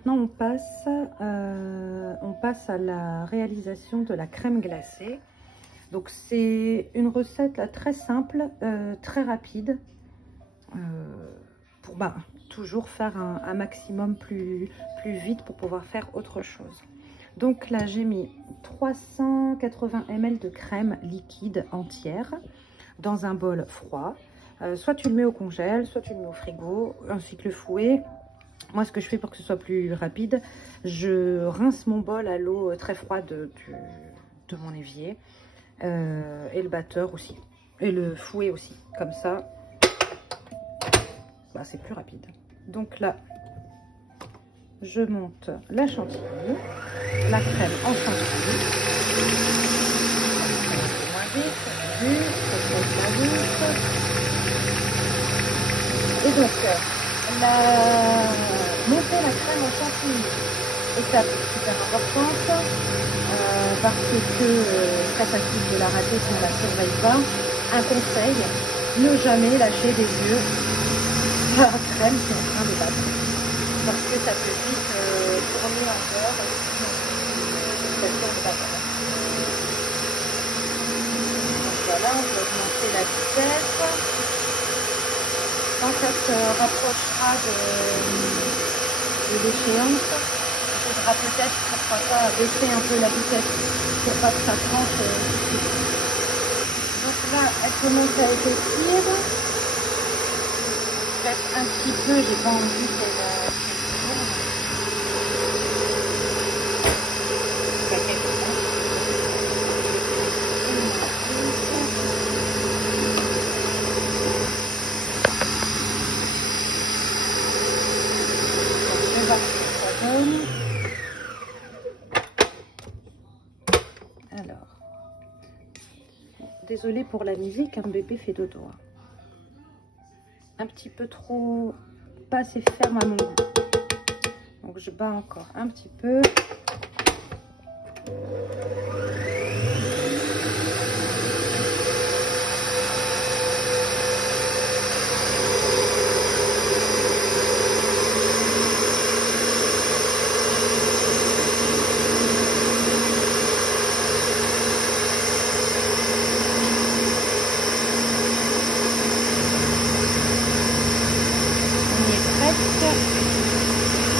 maintenant on passe à la réalisation de la crème glacée. Donc c'est une recette là, très simple, très rapide, pour toujours faire un maximum plus vite pour pouvoir faire autre chose. Donc là j'ai mis 380 ml de crème liquide entière dans un bol froid. Soit tu le mets au congèle, soit tu le mets au frigo, ainsi que le fouet. Moi, ce que je fais pour que ce soit plus rapide, je rince mon bol à l'eau très froide de mon évier. Et le batteur aussi. Et le fouet aussi. Comme ça, c'est plus rapide. Donc là, je monte la chantilly, la crème en chantilly. Et donc, monter la crème en chantilly, étape super importante, parce que très facile de la rater si on ne la surveille pas. Un conseil, ne jamais lâcher des yeux la crème qui est en train de battre, parce que ça peut vite tourner en beurre si ça tourne pas bien. Voilà, on peut augmenter la vitesse. Quand ça se rapprochera de l'échéance, il faudra peut-être, pourquoi pas, baisser un peu la vitesse pour pas que ça tranche. Donc là, elle commence à épaissir. Peut-être un petit peu, j'ai pas envie qu'elle tourne. Alors, désolée pour la musique, un bébé fait dodo. Un petit peu trop, pas assez ferme à mon goût. Donc je bats encore un petit peu.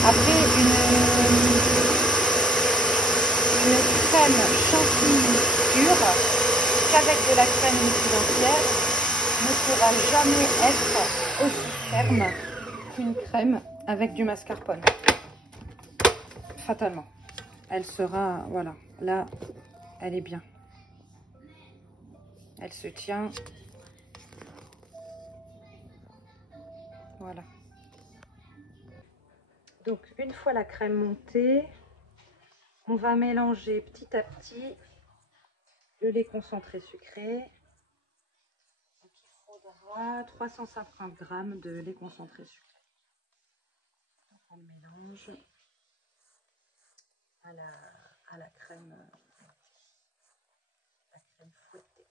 Après, une crème chantilly pure, qu'avec de la crème liquide entière, ne pourra jamais être aussi ferme qu'une crème avec du mascarpone. Fatalement. Elle sera, voilà, là, elle est bien. Elle se tient. Voilà. Donc, une fois la crème montée, on va mélanger petit à petit le lait concentré sucré. Donc, il faudra 350 g de lait concentré sucré. Donc, on le mélange à la crème fouettée.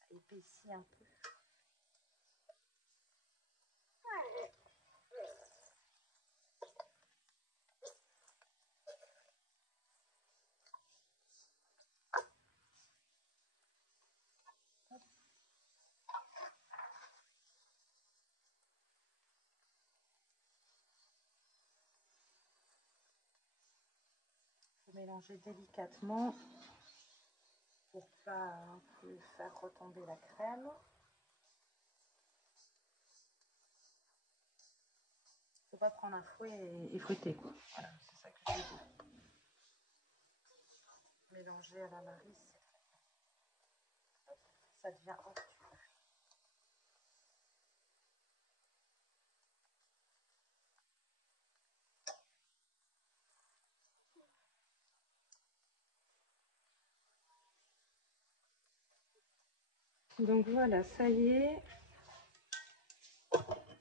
Ça épaissit un peu. Il faut mélanger délicatement pour pas faire retomber la crème. Il ne faut pas prendre un fouet et fouetter, quoi. Voilà, c'est ça que je veux dire. Mélanger à la Maryse, ça devient onctueux. Donc voilà, ça y est,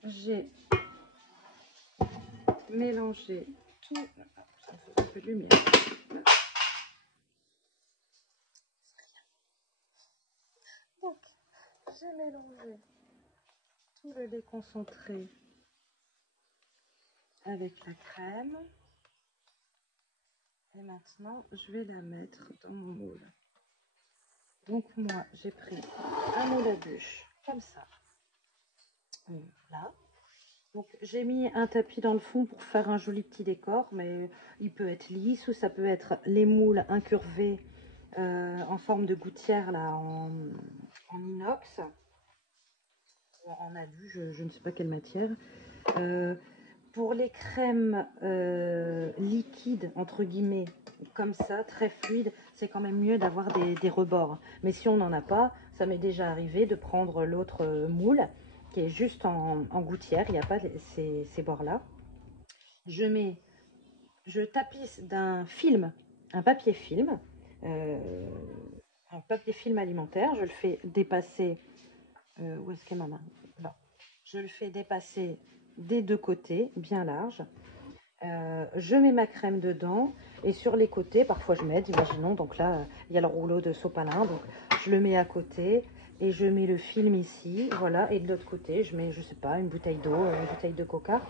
j'ai mélangé tout. Ça me fait un peu de lumière. Donc, j'ai mélangé tout le lait concentré avec la crème. Et maintenant, je vais la mettre dans mon moule. Donc moi, j'ai pris un moule à bûche, comme ça. Là. Donc j'ai mis un tapis dans le fond pour faire un joli petit décor, mais il peut être lisse ou ça peut être les moules incurvés en forme de gouttière là, en inox, en alu, je ne sais pas quelle matière. Pour les crèmes liquides, entre guillemets, comme ça, très fluides, c'est quand même mieux d'avoir des rebords. Mais si on n'en a pas, ça m'est déjà arrivé de prendre l'autre moule qui est juste en gouttière, il n'y a pas ces bords-là. Je tapisse d'un film, un papier film alimentaire. Je le fais dépasser, où est-ce qu'est ma main? Là. Je le fais dépasser des deux côtés, bien large. Je mets ma crème dedans et sur les côtés, parfois je m'aide, imaginons, donc là il y a le rouleau de sopalin, donc je le mets à côté et je mets le film ici, voilà, et de l'autre côté je mets, je sais pas, une bouteille d'eau, une bouteille de coca,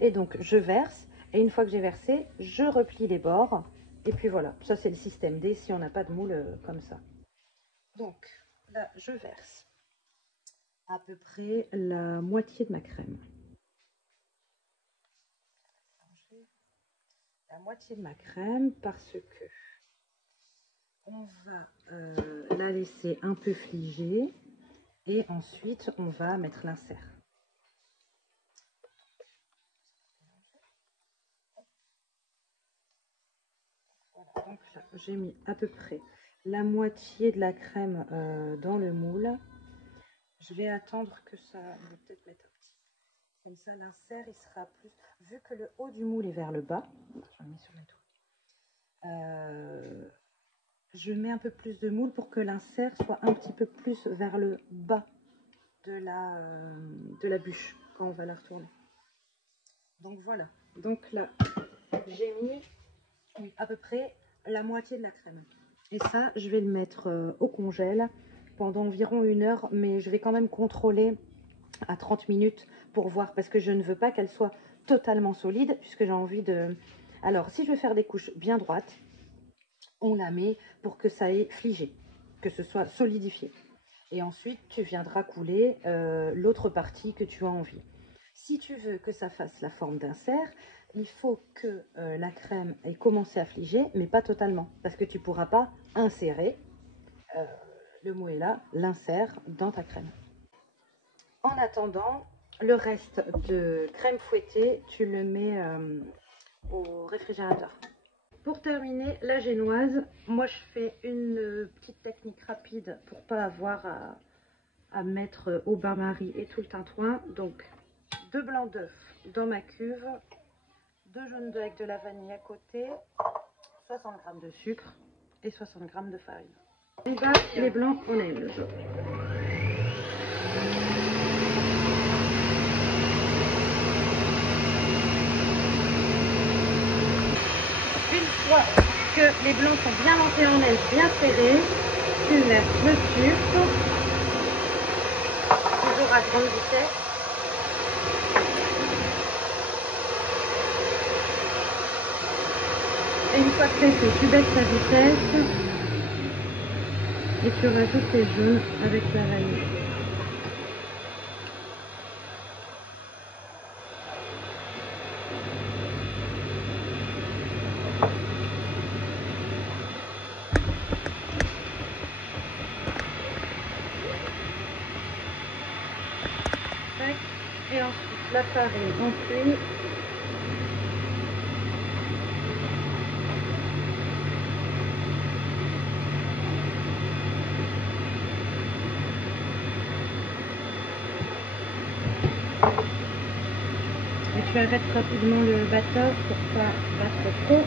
et donc je verse, et une fois que j'ai versé, je replie les bords, et puis voilà, ça c'est le système D si on n'a pas de moule comme ça. Donc là je verse à peu près la moitié de ma crème. La moitié de ma crème parce que on va la laisser un peu figer et ensuite on va mettre l'insert. Voilà, donc là j'ai mis à peu près la moitié de la crème dans le moule. Je vais attendre que ça, je vais peut-être mettre un petit, comme ça l'insert il sera plus, vu que le haut du moule est vers le bas, je mets sur la toile. Je mets un peu plus de moule pour que l'insert soit un petit peu plus vers le bas de la bûche quand on va la retourner. Donc voilà. Donc là, j'ai mis à peu près la moitié de la crème. Et ça, je vais le mettre au congèle pendant environ 1 heure, mais je vais quand même contrôler à 30 minutes pour voir parce que je ne veux pas qu'elle soit totalement solide puisque j'ai envie de... Alors, si je veux faire des couches bien droites, on la met pour que ça ait figé, que ce soit solidifié. Et ensuite, tu viendras couler l'autre partie que tu as envie. Si tu veux que ça fasse la forme d'insert, il faut que la crème ait commencé à figer, mais pas totalement, parce que tu ne pourras pas insérer, le mot est là, l'insert dans ta crème. En attendant, le reste de crème fouettée, tu le mets au réfrigérateur. Pour terminer, la génoise, moi je fais une petite technique rapide pour pas avoir à mettre au bain-marie et tout le tintouin. Donc 2 blancs d'œufs dans ma cuve, 2 jaunes d'œufs avec de la vanille à côté, 60 g de sucre et 60 g de farine. On bat les blancs en neige. Une fois que les blancs sont bien montés en neige, bien serrés, tu mets le sucre, toujours à grande vitesse. Et une fois que c'est fait, tu baisses ta vitesse et tu rajoutes les jaunes avec la vanille. Et ensuite la farine en cuit. Et tu arrêtes rapidement le batteur pour pas battre trop.